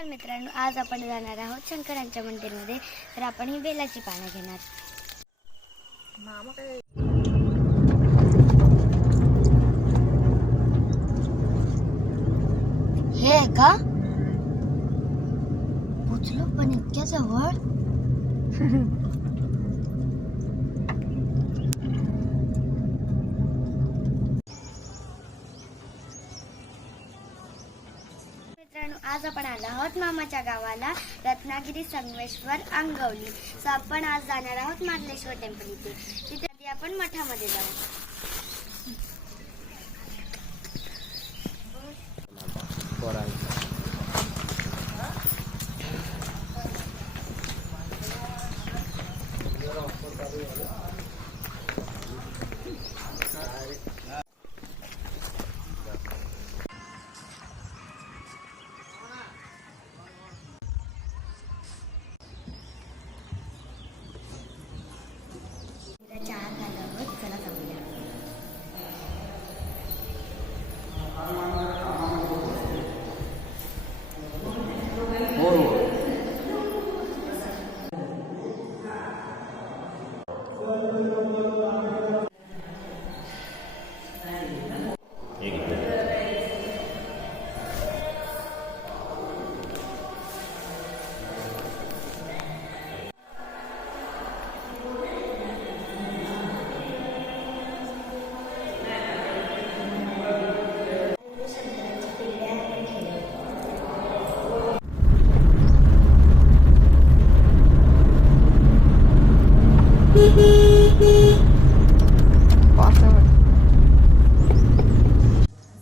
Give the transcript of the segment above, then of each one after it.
नमस्कार मित्रांनो, आज आपण जाणार आहोत शंकरांच्या मंदिरमध्ये. तर आपण ही बेलाची पानं घेणार. हे आहे का? पोचलो पण इतक्या जवळ. आज आपण आलो आहोत मामाच्या गावाला, रत्नागिरी, संगमेश्वर, अंगवली. सो आपण आज जाणार आहोत मार्लेश्वर टेम्पल इथे. तिथे आपण मठामध्ये जाऊ.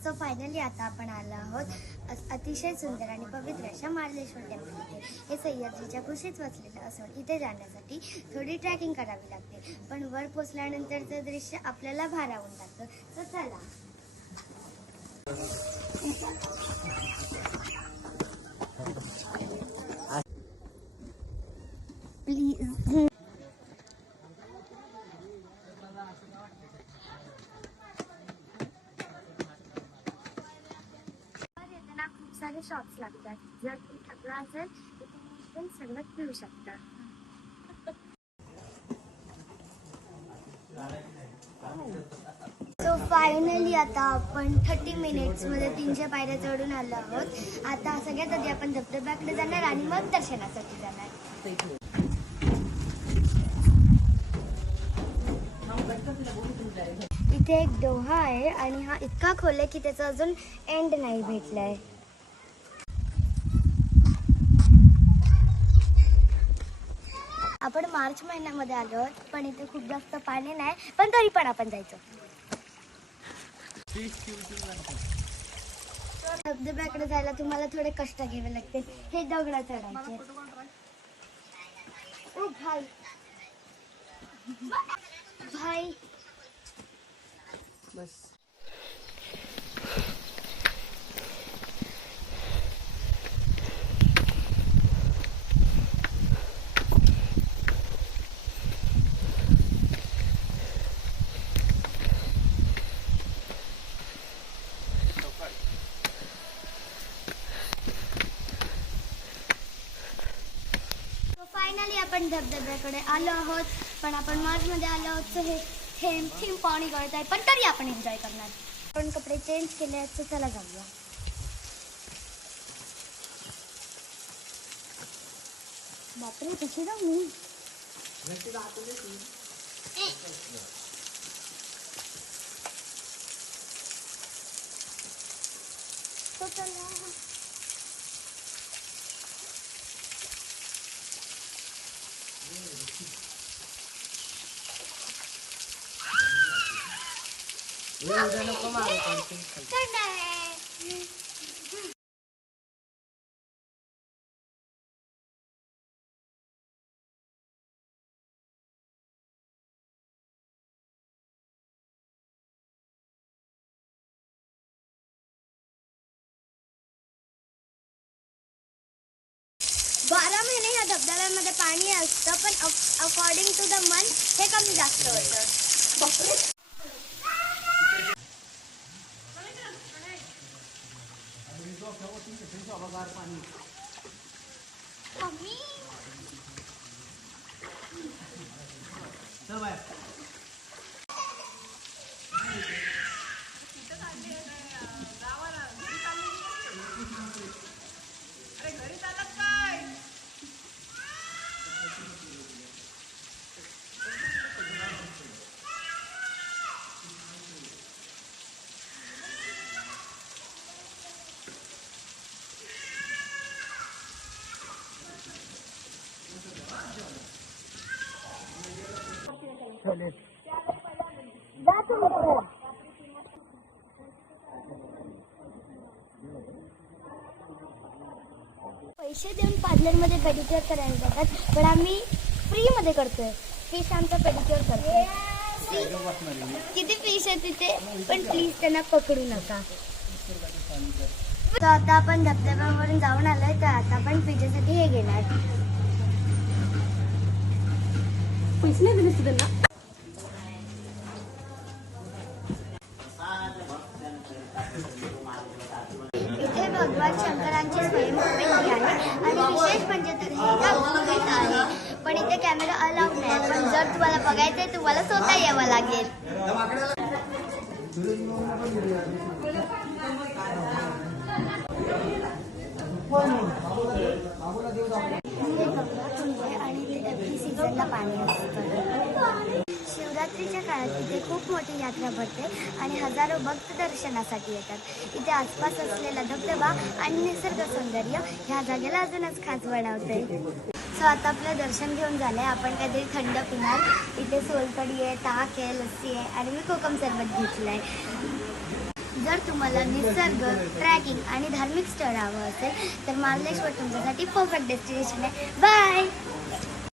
सो फायनली आता आपण आलो आहोत अतिशय सुंदर आणि पवित्र अशा मार्लेश्वर टेम्पल इथे. हे सह्याद्रीच्या कुशीत वसलेलं असून इथे जाण्यासाठी थोडी ट्रॅकिंग करावी लागते, पण वर पोचल्यानंतरचं दृश्य आपल्याला भारावून टाकतं. तर चला. प्लीज. सारे शॉप्स लागतात. जर तुम्ही थकला असेल तर तुम्ही सगळं पिऊ शकता. सो फायनली आता आपण 30 मिनिट्समध्ये 300 पायऱ्या चढून आलो आहोत. आता सगळ्यात आधी आपण धबधब्याकडे जाणार आणि मग दर्शनासाठी जाणार. इथे एक डोहा आहे आणि हा इतका खोल आहे की त्याचा अजून एंड नाही भेटलाय. आपण मार्च महिन्यामध्ये आलो, पण इथे खूप जास्त पाणी नाही, पण तरी पण आपण जायचं. धबधब्याकडे जायला तुम्हाला थोडे कष्ट घ्यावे लागते. हे दगड चढायचे. ओ भाई भाई बस. फायनली आपण धबधब्याकडे आलो आहोत, पण आपण मार्चमध्ये आलो आहोत. तर हे थेंब पाणी गळत आहे, पण तरी आपण एन्जॉय करणार. आपण कपडे चेंज केले आहेत, तर चला जाऊया. बापरे, कशी जाऊ मी? तो चला. बारा महिने ह्या धबधब्यामध्ये पाणी असतं, पण अकॉर्डिंग टू द मंथ हे कमी जास्त होतं. मम्मी चल बाय. पैसे देऊन पार्लरमध्ये पेडिक्युअर करायला जातात, पण आम्ही फ्रीमध्ये करतोय. फिश आमचा पेडिक्युअर करतोय. किती फिश आहे तिथे, पण प्लीज त्यांना पकडू नका. तर आता आपण धबधब्यावरून जाऊन आलोय, तर आता आपण पिझ्झासाठी हे घेणार. पैसे नाही दिले त्यांना. इथे भगवान शंकरांची स्वयंभूमिती आहे आणि विशेष म्हणजे तर हे गुपित आहे. पण इथे कॅमेरा अलाउड नाही, पण जर तुम्हाला बघायचंय तुम्हाला स्वतः यावं लागेल. आणि इथे एव्हरी सीझनला पाणी असतं. शिवरात्रीच्या काळात इथे खूप मोठी यात्रा भरते आणि हजारो भक्त दर्शनासाठी येतात. इथे आसपास असलेला धबधबा आणि निसर्ग सौंदर्य ह्या जागेला अजूनच खास बनवते. सो आता आपलं दर्शन घेऊन झालंय, आपण काहीतरी थंड पिणार. इथे सोलकढी आहे, ताक आहे, लस्सी आहे आणि मी कोकम सरबत घेतलंय. जर तुम्हाला निसर्ग, ट्रॅकिंग आणि धार्मिक स्थळ हवं असेल तर मार्लेश्वर तुमच्यासाठी परफेक्ट डेस्टिनेशन आहे. बाय.